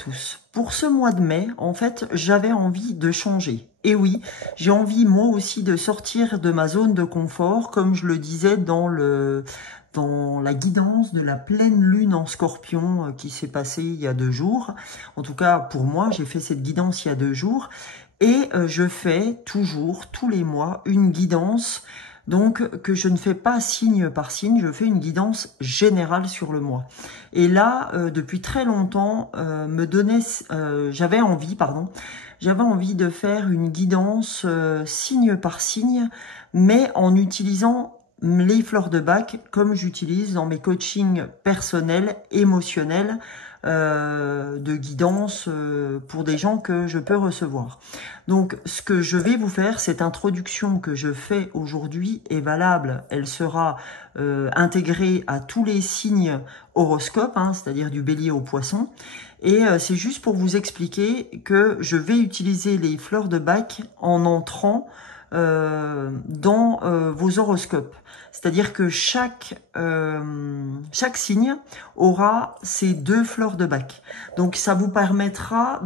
tous. Pour ce mois de mai, en fait, j'avais envie de changer. Et oui, j'ai envie moi aussi de sortir de ma zone de confort, comme je le disais dans la guidance de la pleine lune en Scorpion qui s'est passée il y a 2 jours. En tout cas, pour moi, j'ai fait cette guidance il y a 2 jours. Et je fais toujours, tous les mois, une guidance donc que je ne fais pas signe par signe, je fais une guidance générale sur le mois. Et là, depuis très longtemps, j'avais envie de faire une guidance signe par signe, mais en utilisant les fleurs de bac comme j'utilise dans mes coachings personnels, émotionnels, de guidance pour des gens que je peux recevoir. Donc, ce que je vais vous faire, cette introduction que je fais aujourd'hui est valable. Elle sera intégrée à tous les signes horoscopes, hein, c'est-à-dire du bélier au poisson. Et c'est juste pour vous expliquer que je vais utiliser les fleurs de bac en entrant dans vos horoscopes. C'est-à-dire que chaque signe aura ces 2 fleurs de bac. Donc ça vous permettra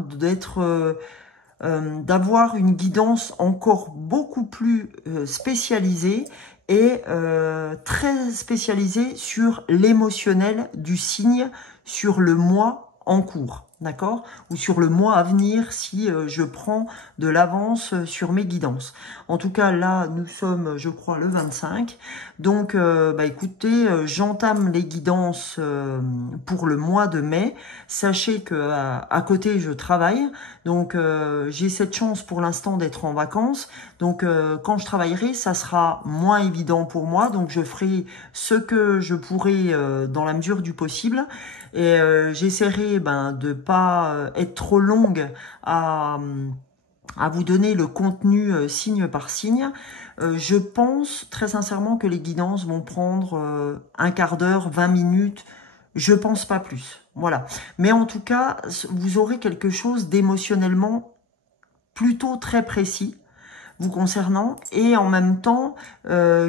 d'avoir une guidance encore beaucoup plus spécialisée et très spécialisée sur l'émotionnel du signe sur le mois en cours, d'accord? Ou sur le mois à venir si je prends de l'avance sur mes guidances. En tout cas, là, nous sommes, je crois, le 25. Donc, écoutez, j'entame les guidances pour le mois de mai. Sachez que à côté, je travaille. Donc, j'ai cette chance pour l'instant d'être en vacances. Donc, quand je travaillerai, ça sera moins évident pour moi. Donc, je ferai ce que je pourrai dans la mesure du possible. Et j'essaierai de pas être trop longue à vous donner le contenu signe par signe. Je pense très sincèrement que les guidances vont prendre un quart d'heure, 20 minutes, je pense pas plus. Voilà. Mais en tout cas, vous aurez quelque chose d'émotionnellement plutôt très précis vous concernant et en même temps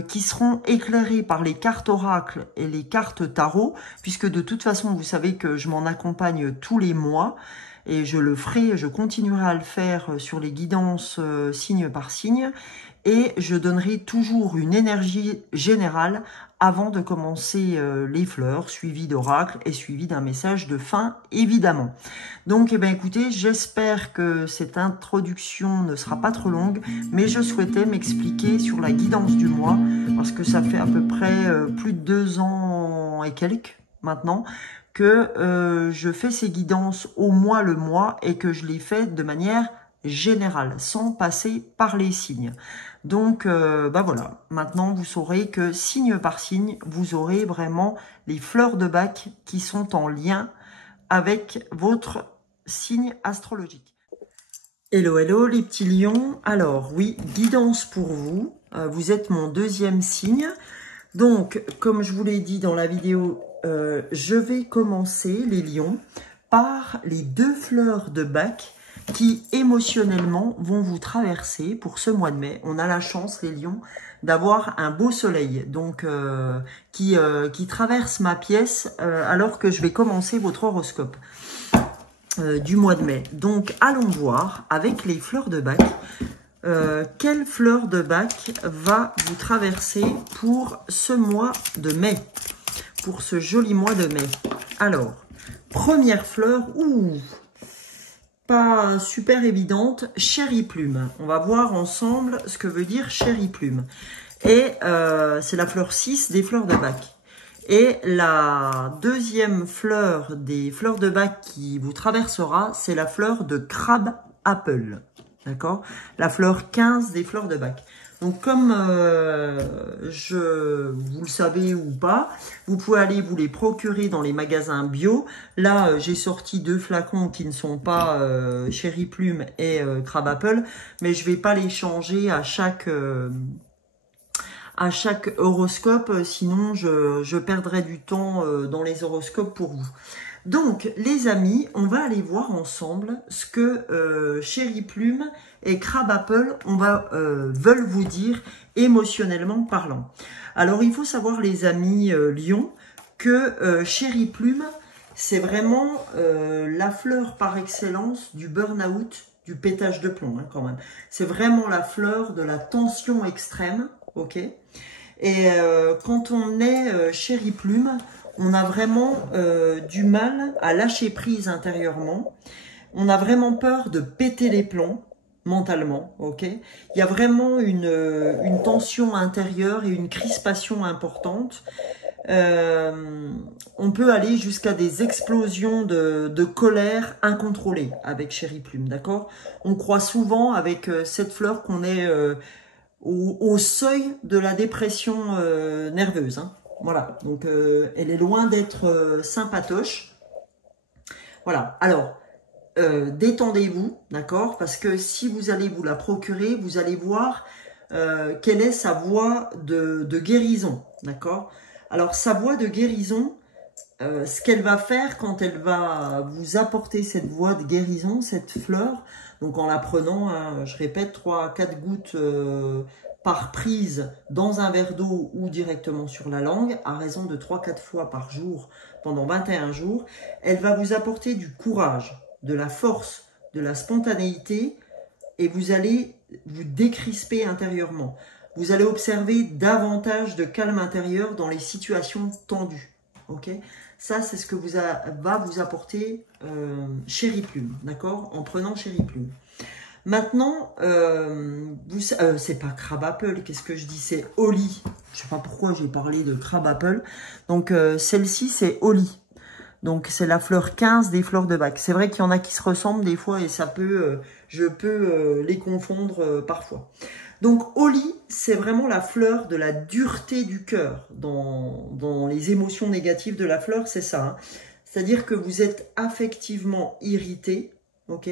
qui seront éclairés par les cartes oracles et les cartes tarot, puisque de toute façon, vous savez que je m'en accompagne tous les mois et je continuerai à le faire sur les guidances signe par signe et je donnerai toujours une énergie générale avant de commencer les fleurs, suivi d'oracle et suivi d'un message de fin, évidemment. Donc, écoutez, j'espère que cette introduction ne sera pas trop longue, mais je souhaitais m'expliquer sur la guidance du mois, parce que ça fait à peu près plus de 2 ans et quelques maintenant, que je fais ces guidances au mois le mois et que je les fais de manière générale, sans passer par les signes. Donc, voilà, maintenant vous saurez que signe par signe, vous aurez vraiment les fleurs de bac qui sont en lien avec votre signe astrologique. Hello, hello les petits lions. Alors oui, guidance pour vous. Vous êtes mon 2e signe. Donc, comme je vous l'ai dit dans la vidéo, je vais commencer les lions par les 2 fleurs de bac qui émotionnellement vont vous traverser pour ce mois de mai. On a la chance, les lions, d'avoir un beau soleil donc qui traverse ma pièce alors que je vais commencer votre horoscope du mois de mai. Donc, allons voir avec les fleurs de bac quelle fleur de bac va vous traverser pour ce mois de mai, pour ce joli mois de mai. Alors, première fleur, pas super évidente, chérie plume. On va voir ensemble ce que veut dire chérie plume. Et c'est la fleur 6 des fleurs de bac. Et la 2e fleur des fleurs de bac qui vous traversera, c'est la fleur de crabe apple. D'accord? La fleur 15 des fleurs de bac. Donc, comme vous le savez ou pas, vous pouvez aller vous les procurer dans les magasins bio. Là, j'ai sorti 2 flacons qui ne sont pas chérie plume et crabe apple, mais je vais pas les changer à chaque horoscope, sinon je perdrais du temps dans les horoscopes pour vous. Donc, les amis, on va aller voir ensemble ce que chérie plume et crabe apple veulent vous dire émotionnellement parlant. Alors, il faut savoir, les amis lions, que chérie plume c'est vraiment la fleur par excellence du burn-out, du pétage de plomb, hein, quand même. C'est vraiment la fleur de la tension extrême, ok. Et quand on est chéri plume, on a vraiment du mal à lâcher prise intérieurement. On a vraiment peur de péter les plombs mentalement, ok. Il y a vraiment une tension intérieure et une crispation importante. On peut aller jusqu'à des explosions de colère incontrôlées avec Chéri Plume, d'accord. On croit souvent avec cette fleur qu'on est au seuil de la dépression nerveuse, hein. Voilà, donc elle est loin d'être sympatoche. Voilà, alors détendez-vous, d'accord, parce que si vous allez vous la procurer, vous allez voir quelle est sa voie de guérison, d'accord. Alors sa voie de guérison, ce qu'elle va faire quand elle va vous apporter cette voie de guérison, cette fleur, donc en la prenant, hein, je répète, 3 à 4 gouttes par prise dans un verre d'eau ou directement sur la langue, à raison de 3-4 fois par jour pendant 21 jours, elle va vous apporter du courage, de la force, de la spontanéité, et vous allez vous décrisper intérieurement. Vous allez observer davantage de calme intérieur dans les situations tendues. Ok, ça, c'est ce que va vous apporter Chéri Plume, d'accord, en prenant Chéri Plume. Maintenant, c'est pas Crab Apple, qu'est-ce que je dis, c'est Holly. Je sais pas pourquoi j'ai parlé de Crab Apple. Donc, celle-ci, c'est Holly. Donc, c'est la fleur 15 des fleurs de bac. C'est vrai qu'il y en a qui se ressemblent des fois et ça peut, je peux les confondre parfois. Donc, Holly, c'est vraiment la fleur de la dureté du cœur. Dans les émotions négatives de la fleur, c'est ça, hein. C'est-à-dire que vous êtes affectivement irrité, ok,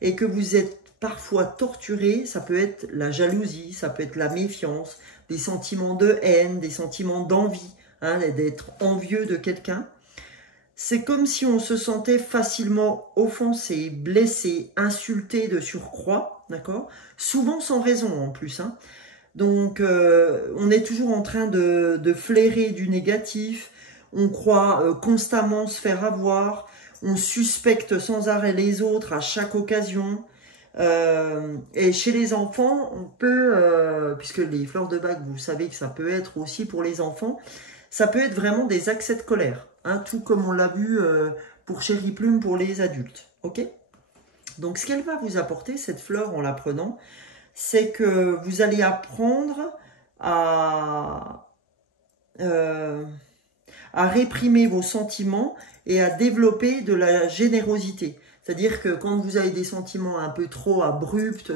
et que vous êtes parfois torturé. Ça peut être la jalousie, ça peut être la méfiance, des sentiments de haine, des sentiments d'envie, hein, d'être envieux de quelqu'un. C'est comme si on se sentait facilement offensé, blessé, insulté de surcroît, d'accord? Souvent sans raison en plus, hein. Donc, on est toujours en train de flairer du négatif, on croit constamment se faire avoir, on suspecte sans arrêt les autres à chaque occasion. Et chez les enfants, on peut, puisque les fleurs de bac, vous savez que ça peut être aussi pour les enfants, ça peut être vraiment des accès de colère, hein, tout comme on l'a vu pour Chéri Plume pour les adultes, ok. Donc, ce qu'elle va vous apporter, cette fleur, en la prenant, c'est que vous allez apprendre à réprimer vos sentiments et à développer de la générosité. C'est-à-dire que quand vous avez des sentiments un peu trop abrupts,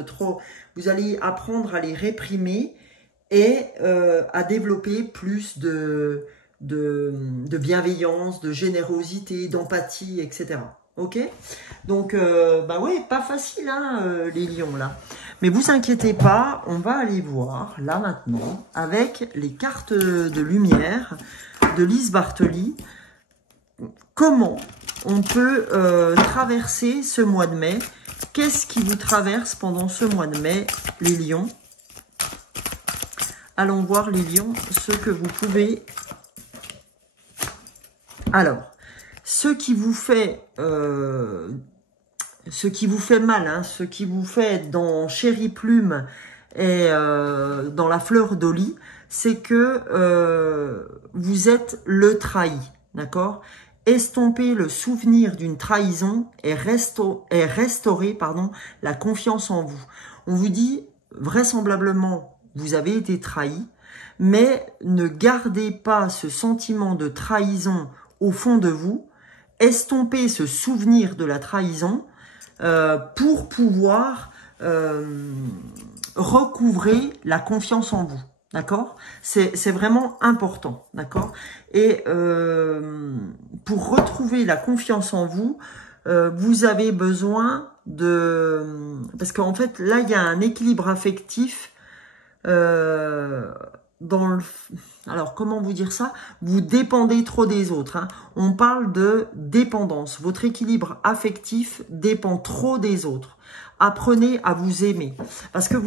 vous allez apprendre à les réprimer et à développer plus de bienveillance, de générosité, d'empathie, etc. Ok? Donc, bah ouais, pas facile, hein, les lions, là. Mais vous inquiétez pas, on va aller voir, là, maintenant, avec les cartes de lumière de Lise Bartoli, comment on peut traverser ce mois de mai. Qu'est-ce qui vous traverse pendant ce mois de mai, les lions? Allons voir, les lions, ce que vous pouvez... Alors, ce qui vous fait mal, hein, ce qui vous fait être dans Chéri Plume et dans la fleur d'Holly, c'est que vous êtes le trahi, d'accord? Estomper le souvenir d'une trahison et restaurer, pardon, la confiance en vous. On vous dit, vraisemblablement, vous avez été trahi, mais ne gardez pas ce sentiment de trahison au fond de vous. Estompez ce souvenir de la trahison pour pouvoir recouvrer la confiance en vous. D'accord? C'est vraiment important, d'accord? Et pour retrouver la confiance en vous, vous avez besoin de... Parce qu'en fait, là, il y a un équilibre affectif dans le... Alors, comment vous dire ça? Vous dépendez trop des autres, hein. On parle de dépendance. Votre équilibre affectif dépend trop des autres. Apprenez à vous aimer. Parce que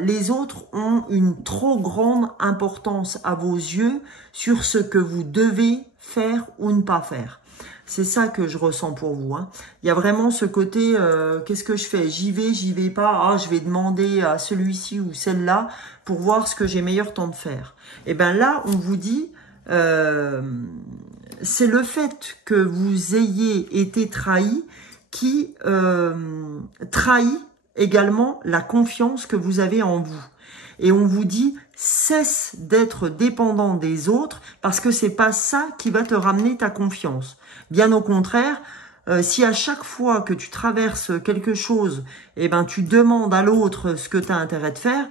les autres ont une trop grande importance à vos yeux sur ce que vous devez faire ou ne pas faire. C'est ça que je ressens pour vous. Hein. Il y a vraiment ce côté, qu'est-ce que je fais? J'y vais pas. Ah, je vais demander à celui-ci ou celle-là pour voir ce que j'ai meilleur temps de faire. Et bien là, on vous dit, c'est le fait que vous ayez été trahi qui trahit également la confiance que vous avez en vous. Et on vous dit, cesse d'être dépendant des autres parce que c'est pas ça qui va te ramener ta confiance. Bien au contraire, si à chaque fois que tu traverses quelque chose, eh ben, tu demandes à l'autre ce que tu as intérêt de faire,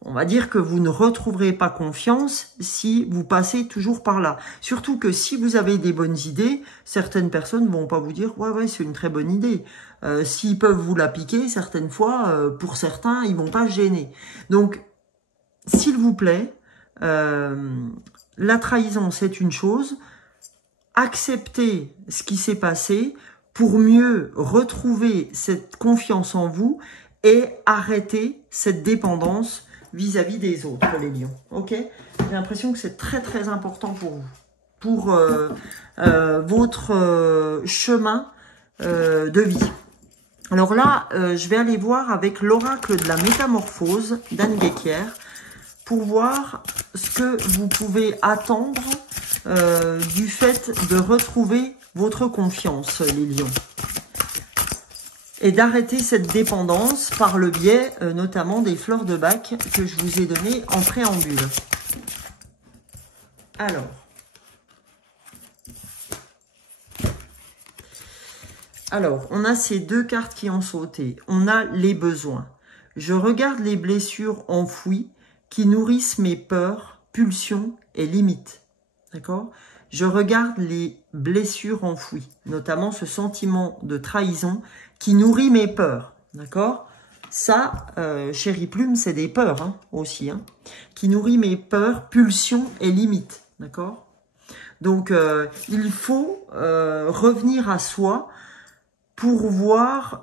on va dire que vous ne retrouverez pas confiance si vous passez toujours par là. Surtout que si vous avez des bonnes idées, certaines personnes vont pas vous dire « ouais, c'est une très bonne idée ». S'ils peuvent vous la piquer, certaines fois, pour certains, ils vont pas se gêner. Donc, s'il vous plaît, la trahison, c'est une chose. Acceptez ce qui s'est passé pour mieux retrouver cette confiance en vous et arrêter cette dépendance vis-à-vis des autres, les lions. Ok? J'ai l'impression que c'est très très important pour vous, pour votre chemin de vie. Alors là, je vais aller voir avec l'oracle de la métamorphose d'Anne Guéquière pour voir ce que vous pouvez attendre du fait de retrouver votre confiance, les lions. Et d'arrêter cette dépendance par le biais notamment des fleurs de bac que je vous ai données en préambule. Alors, on a ces deux cartes qui ont sauté. On a les besoins. Je regarde les blessures enfouies qui nourrissent mes peurs, pulsions et limites. D'accord ? Je regarde les blessures enfouies, notamment ce sentiment de trahison qui nourrit mes peurs. D'accord ? Ça, chérie Plume, c'est des peurs hein, aussi. Hein, qui nourrit mes peurs, pulsions et limites. D'accord ? Donc, il faut revenir à soi pour voir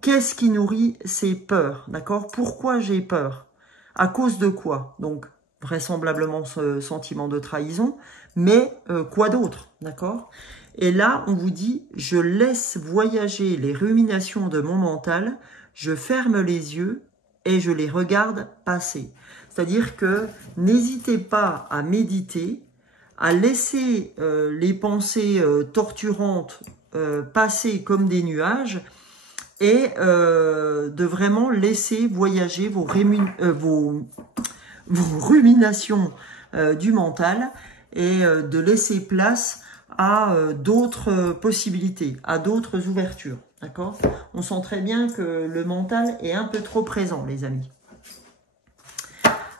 qu'est-ce qui nourrit ces peurs. D'accord ? Pourquoi j'ai peur ? À cause de quoi? Donc, vraisemblablement ce sentiment de trahison, mais quoi d'autre, d'accord? Et là, on vous dit, je laisse voyager les ruminations de mon mental, je ferme les yeux et je les regarde passer. C'est-à-dire que n'hésitez pas à méditer, à laisser les pensées torturantes passer comme des nuages, et de vraiment laisser voyager vos ruminations du mental et de laisser place à d'autres possibilités, à d'autres ouvertures. D'accord ? On sent très bien que le mental est un peu trop présent, les amis.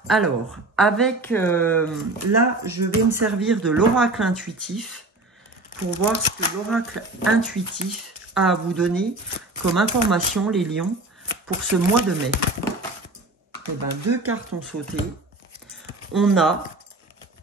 Alors, avec là, je vais me servir de l'oracle intuitif pour voir ce que l'oracle intuitif a à vous donner comme information, les lions, pour ce mois de mai. Eh ben, deux cartes ont sauté. On a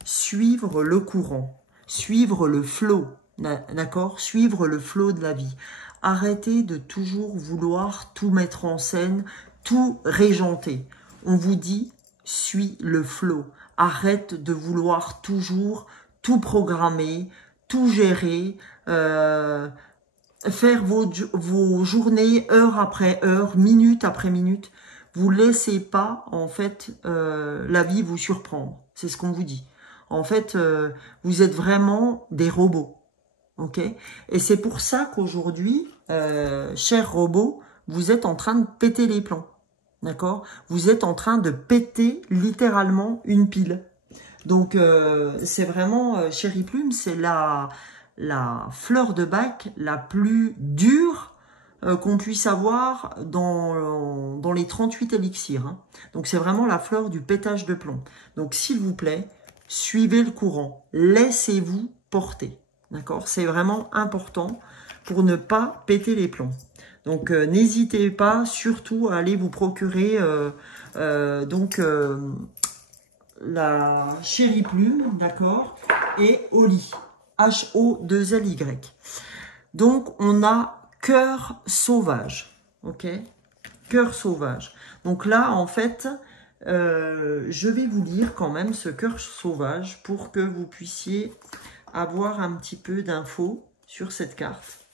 suivre le courant, suivre le flot, d'accord? Suivre le flot de la vie. Arrêtez de toujours vouloir tout mettre en scène, tout régenter. On vous dit, suis le flot. Arrête de vouloir toujours tout programmer, tout gérer, faire vos journées heure après heure, minute après minute. Vous laissez pas, en fait, la vie vous surprendre. C'est ce qu'on vous dit. En fait, vous êtes vraiment des robots. Ok? Et c'est pour ça qu'aujourd'hui, chers robots, vous êtes en train de péter les plombs. D'accord? Vous êtes en train de péter littéralement une pile. Donc, c'est vraiment, chérie Plume, c'est la fleur de bac la plus dure qu'on puisse avoir dans les 38 élixirs. Hein. Donc, c'est vraiment la fleur du pétage de plomb. Donc, s'il vous plaît, suivez le courant. Laissez-vous porter. D'accord? C'est vraiment important pour ne pas péter les plombs. Donc, n'hésitez pas surtout à aller vous procurer la chérie Plume, d'accord, et Oli, H-O-2-L-Y. Donc, on a cœur sauvage, ok, cœur sauvage. Donc là, en fait, je vais vous lire quand même ce cœur sauvage pour que vous puissiez avoir un petit peu d'infos sur cette carte.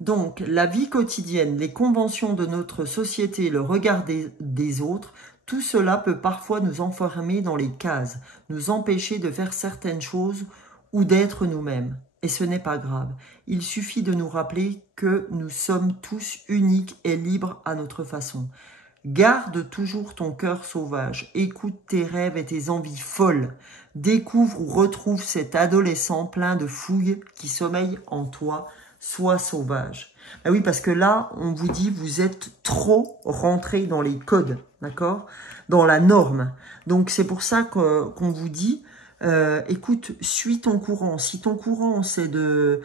Donc, la vie quotidienne, les conventions de notre société, le regard des autres, tout cela peut parfois nous enfermer dans les cases, nous empêcher de faire certaines choses ou d'être nous-mêmes. Et ce n'est pas grave. Il suffit de nous rappeler que nous sommes tous uniques et libres à notre façon. Garde toujours ton cœur sauvage, écoute tes rêves et tes envies folles, découvre ou retrouve cet adolescent plein de fouilles qui sommeille en toi, sois sauvage. Ah oui, parce que là, on vous dit, vous êtes trop rentré dans les codes, d'accord? Dans la norme. Donc, c'est pour ça qu'on vous dit, écoute, suis ton courant. Si ton courant, c'est de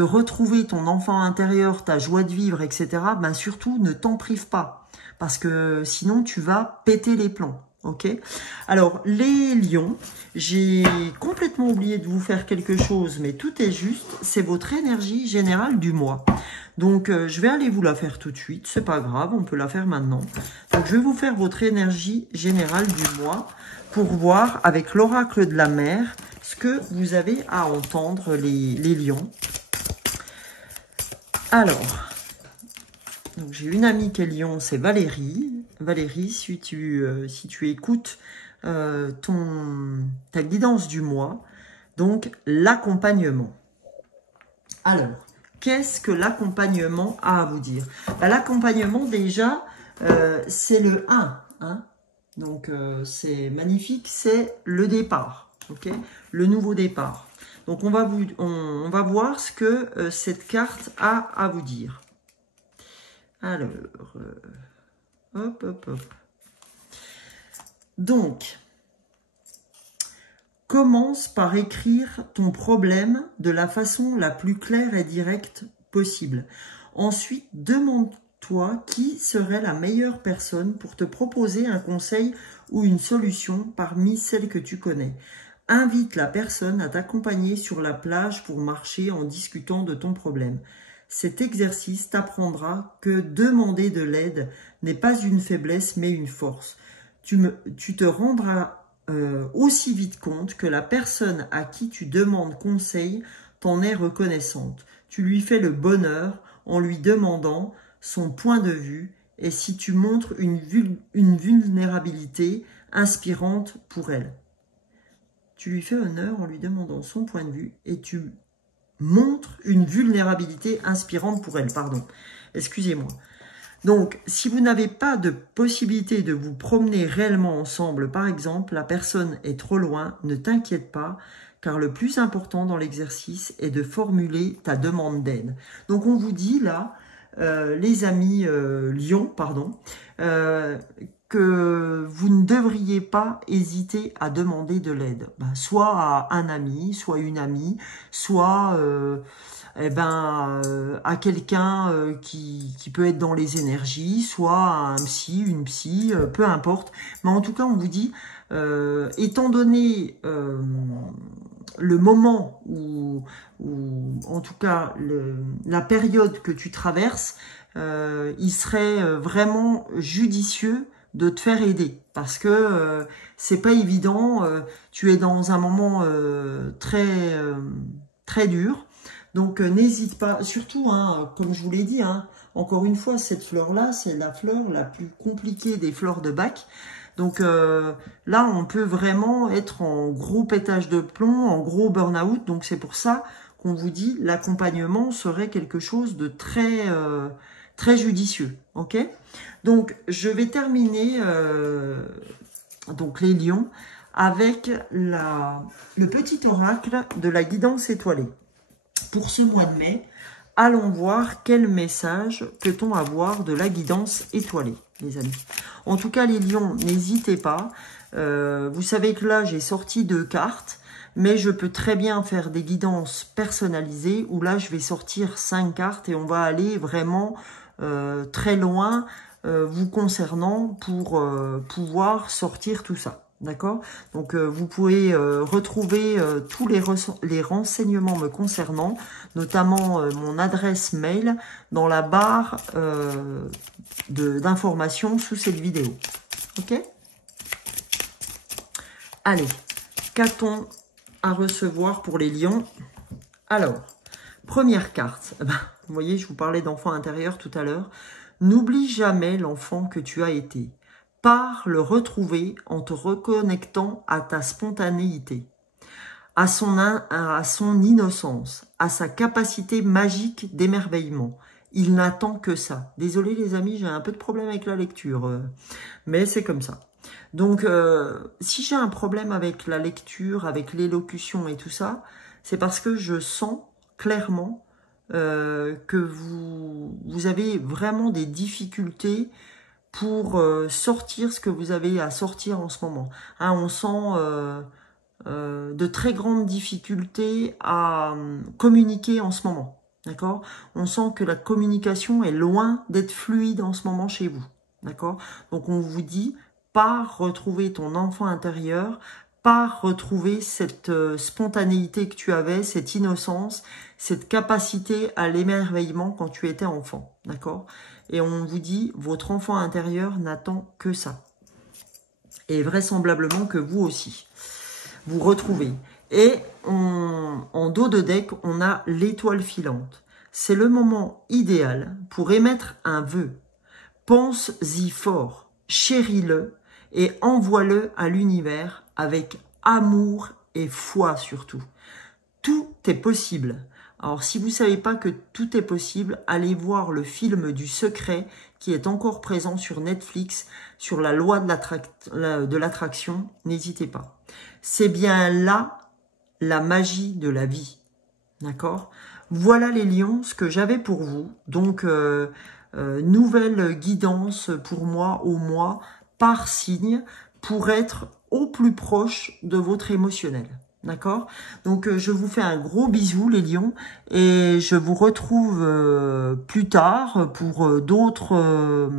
retrouver ton enfant intérieur, ta joie de vivre, etc., ben surtout, ne t'en prive pas. Parce que sinon, tu vas péter les plombs. Ok. Alors, les lions, j'ai complètement oublié de vous faire quelque chose, mais tout est juste. C'est votre énergie générale du mois. Donc, je vais aller vous la faire tout de suite. C'est pas grave, on peut la faire maintenant. Donc, je vais vous faire votre énergie générale du mois pour voir avec l'oracle de la mer ce que vous avez à entendre, les lions. Alors, donc j'ai une amie qui est lion, c'est Valérie. Valérie, si tu écoutes ta guidance du mois, donc l'accompagnement. Alors, qu'est-ce que l'accompagnement a à vous dire? L'accompagnement, déjà, c'est le 1. Hein, donc, c'est magnifique, c'est le départ. Okay, le nouveau départ. Donc, on va voir ce que cette carte a à vous dire. Alors, hop, hop, hop. Donc, commence par écrire ton problème de la façon la plus claire et directe possible. Ensuite, demande-toi qui serait la meilleure personne pour te proposer un conseil ou une solution parmi celles que tu connais. Invite la personne à t'accompagner sur la plage pour marcher en discutant de ton problème. Cet exercice t'apprendra que demander de l'aide n'est pas une faiblesse mais une force. Tu te rendras aussi vite compte que la personne à qui tu demandes conseil t'en est reconnaissante. Tu lui fais le bonheur en lui demandant son point de vue et si tu montres une vulnérabilité inspirante pour elle. Tu lui fais honneur en lui demandant son point de vue et tu montres une vulnérabilité inspirante pour elle. Pardon, excusez-moi. Donc, si vous n'avez pas de possibilité de vous promener réellement ensemble, par exemple, la personne est trop loin, ne t'inquiète pas, car le plus important dans l'exercice est de formuler ta demande d'aide. Donc, on vous dit là, les amis lions, pardon, que vous ne devriez pas hésiter à demander de l'aide. Soit à un ami, soit une amie, soit à quelqu'un qui peut être dans les énergies, soit à un psy, une psy, peu importe. Mais en tout cas, on vous dit, étant donné le moment ou en tout cas la période que tu traverses, il serait vraiment judicieux de te faire aider parce que c'est pas évident, tu es dans un moment très dur, donc n'hésite pas, surtout hein, comme je vous l'ai dit, hein, encore une fois cette fleur là c'est la fleur la plus compliquée des fleurs de Bach, donc là on peut vraiment être en gros pétage de plomb, en gros burn-out, donc c'est pour ça qu'on vous dit l'accompagnement serait quelque chose de très judicieux, ok? Donc, je vais terminer donc les lions avec le petit oracle de la guidance étoilée. Pour ce mois de mai, allons voir quel message peut-on avoir de la guidance étoilée, les amis. En tout cas, les lions, n'hésitez pas. Vous savez que là, j'ai sorti 2 cartes, mais je peux très bien faire des guidances personnalisées où là, je vais sortir 5 cartes et on va aller vraiment très loin vous concernant pour pouvoir sortir tout ça, d'accord? Donc vous pouvez retrouver tous les renseignements me concernant, notamment mon adresse mail dans la barre d'informations sous cette vidéo, ok? Allez, qu'a-t-on à recevoir pour les lions? Alors, première carte. Vous voyez, je vous parlais d'enfant intérieur tout à l'heure. N'oublie jamais l'enfant que tu as été. Pars le retrouver en te reconnectant à ta spontanéité, à son innocence, à sa capacité magique d'émerveillement. Il n'attend que ça. Désolé les amis, j'ai un peu de problème avec la lecture, mais c'est comme ça. Donc, si j'ai un problème avec la lecture, avec l'élocution et tout ça, c'est parce que je sens clairement que vous avez vraiment des difficultés pour sortir ce que vous avez à sortir en ce moment. Hein, on sent de très grandes difficultés à communiquer en ce moment. D'accord? On sent que la communication est loin d'être fluide en ce moment chez vous. D'accord? Donc on vous dit, pars retrouver ton enfant intérieur, pars retrouver cette spontanéité que tu avais, cette innocence, cette capacité à l'émerveillement quand tu étais enfant. D'accord? Et on vous dit, votre enfant intérieur n'attend que ça. Et vraisemblablement que vous aussi. Vous retrouvez. Et en dos de deck, on a l'étoile filante. C'est le moment idéal pour émettre un vœu. Pense-y fort, chéris-le et envoie-le à l'univers avec amour et foi surtout. Tout est possible. Alors, si vous ne savez pas que tout est possible, allez voir le film du secret qui est encore présent sur Netflix, sur la loi de l'attraction. N'hésitez pas. C'est bien là la magie de la vie. D'accord? Voilà les lions, ce que j'avais pour vous. Donc, nouvelle guidance pour moi au mois par signe pour être au plus proche de votre émotionnel. D'accord? Donc, je vous fais un gros bisou, les lions, et je vous retrouve plus tard pour d'autres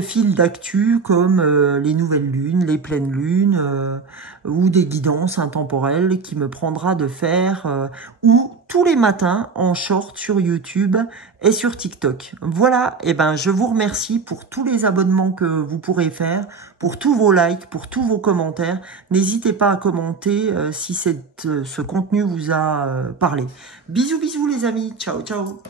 fils d'actu comme les nouvelles lunes, les pleines lunes, ou des guidances intemporelles qui me prendra de faire, ou tous les matins en short sur YouTube et sur TikTok. Voilà, et ben je vous remercie pour tous les abonnements que vous pourrez faire, pour tous vos likes, pour tous vos commentaires. N'hésitez pas à commenter si ce contenu vous a parlé. Bisous, bisous les amis. Ciao, ciao.